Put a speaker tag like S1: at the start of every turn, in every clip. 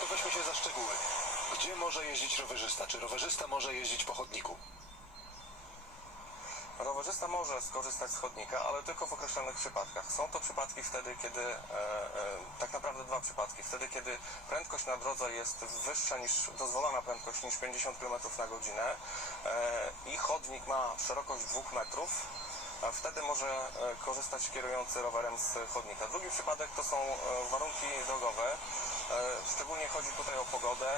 S1: Weźmy się za szczegóły. Gdzie może jeździć rowerzysta? Czy rowerzysta może jeździć po chodniku?
S2: Rowerzysta może skorzystać z chodnika, ale tylko w określonych przypadkach. Są to przypadki wtedy, kiedy, e, e, tak naprawdę dwa przypadki, wtedy, kiedy prędkość na drodze jest wyższa niż dozwolona prędkość niż 50 km na godzinę e, i chodnik ma szerokość 2 metrów, a wtedy może e, korzystać kierujący rowerem z chodnika. Drugi przypadek to są e, warunki drogowe, e, szczególnie chodzi tutaj o pogodę,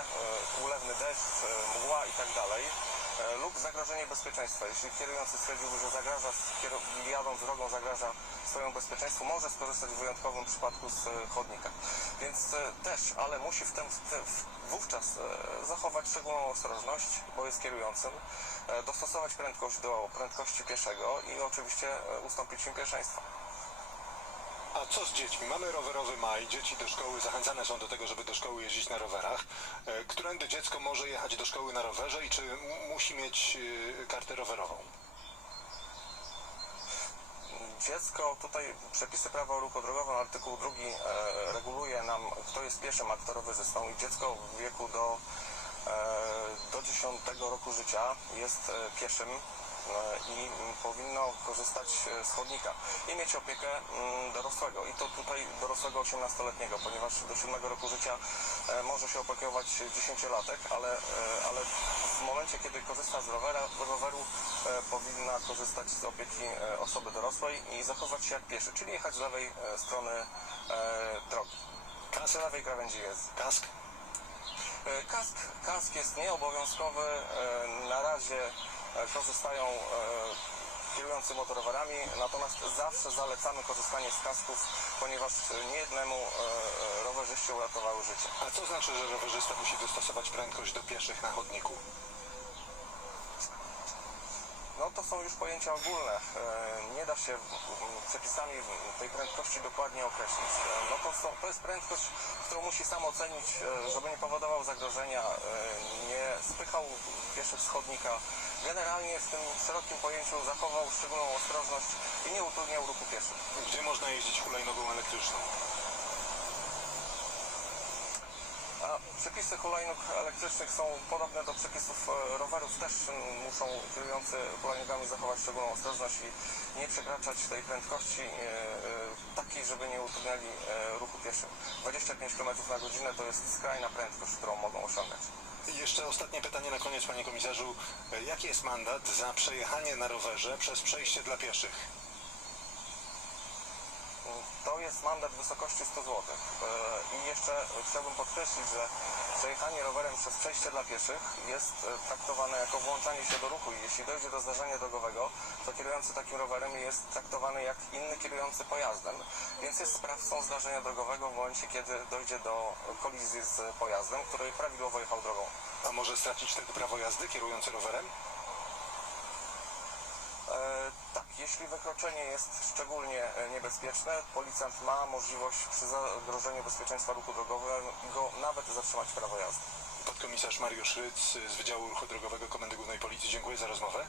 S2: ulewny deszcz, mgła i tak lub zagrożenie bezpieczeństwa. Jeśli kierujący stwierdziłby, że zagraża, jadąc drogą zagraża swojemu bezpieczeństwu, może skorzystać w wyjątkowym przypadku z chodnika. Więc też, ale musi w tym, w, wówczas zachować szczególną ostrożność, bo jest kierującym, dostosować prędkość do prędkości pieszego i oczywiście e, ustąpić im pierwszeństwa.
S1: A co z dziećmi? Mamy rowerowy maj, dzieci do szkoły zachęcane są do tego, żeby do szkoły jeździć na rowerach. E, Którędy dziecko może jechać do szkoły na rowerze i czy musi mieć e, kartę rowerową?
S2: Dziecko, tutaj przepisy prawa o ruchu drogowym, artykuł drugi e, reguluje nam, kto jest pieszym, a kto rowerzystą i dziecko w wieku do, e, do 10 roku życia jest e, pieszym e, i mm, powinno korzystać e, z chodnika i mieć opiekę mm, dorosłego i to tutaj dorosłego 18-letniego, ponieważ do 7 roku życia e, może się opiekować 10-latek, ale, e, ale w momencie, kiedy korzysta z rowera, roweru, e, powinna korzystać z opieki e, osoby dorosłej i zachować się jak pieszy, czyli jechać z lewej e, strony e, drogi.
S1: Kask?
S2: Przy lewej krawędzi jest.
S1: Kask?
S2: E, Kask, kask jest nieobowiązkowy. e, Na razie e, korzystają kierujący motorowerami, natomiast zawsze zalecamy korzystanie z kasków, ponieważ niejednemu rowerzyście uratowały życie.
S1: A co znaczy, że rowerzysta musi dostosować prędkość do pieszych na chodniku?
S2: No to są już pojęcia ogólne. E, Nie da się przepisami tej prędkości dokładnie określić. E, No to, są, to jest prędkość, którą musi sam ocenić, e, żeby nie powodował zagrożenia, nie spychał pieszych z chodnika. Generalnie w tym szerokim pojęciu zachował szczególną ostrożność i nie utrudniał ruchu pieszych.
S1: Gdzie można jeździć hulajnogą elektryczną?
S2: A przepisy hulajnóg elektrycznych są podobne do przepisów e, rowerów. Też muszą kierujący hulajnogami zachować szczególną ostrożność i nie przekraczać tej prędkości e, e, takiej, żeby nie utrudniali ruchu pieszym. 25 km na godzinę to jest skrajna prędkość, którą mogą osiągać.
S1: I jeszcze ostatnie pytanie na koniec, panie komisarzu. Jaki jest mandat za przejechanie na rowerze przez przejście dla pieszych?
S2: To jest mandat w wysokości 100 zł. I jeszcze chciałbym podkreślić, że przejechanie rowerem przez przejście dla pieszych jest e, traktowane jako włączanie się do ruchu i jeśli dojdzie do zdarzenia drogowego, to kierujący takim rowerem jest traktowany jak inny kierujący pojazdem, więc jest sprawcą zdarzenia drogowego w momencie, kiedy dojdzie do kolizji z pojazdem, który prawidłowo jechał drogą.
S1: A może stracić wtedy prawo jazdy kierujący rowerem?
S2: E, tak, jeśli wykroczenie jest szczególnie e, niebezpieczne, policjant ma możliwość przy zagrożeniu bezpieczeństwa ruchu drogowego nawet zatrzymać prawo jazdy.
S1: Podkomisarz Mariusz Ryc z Wydziału Ruchu Drogowego Komendy Głównej Policji. Dziękuję za rozmowę.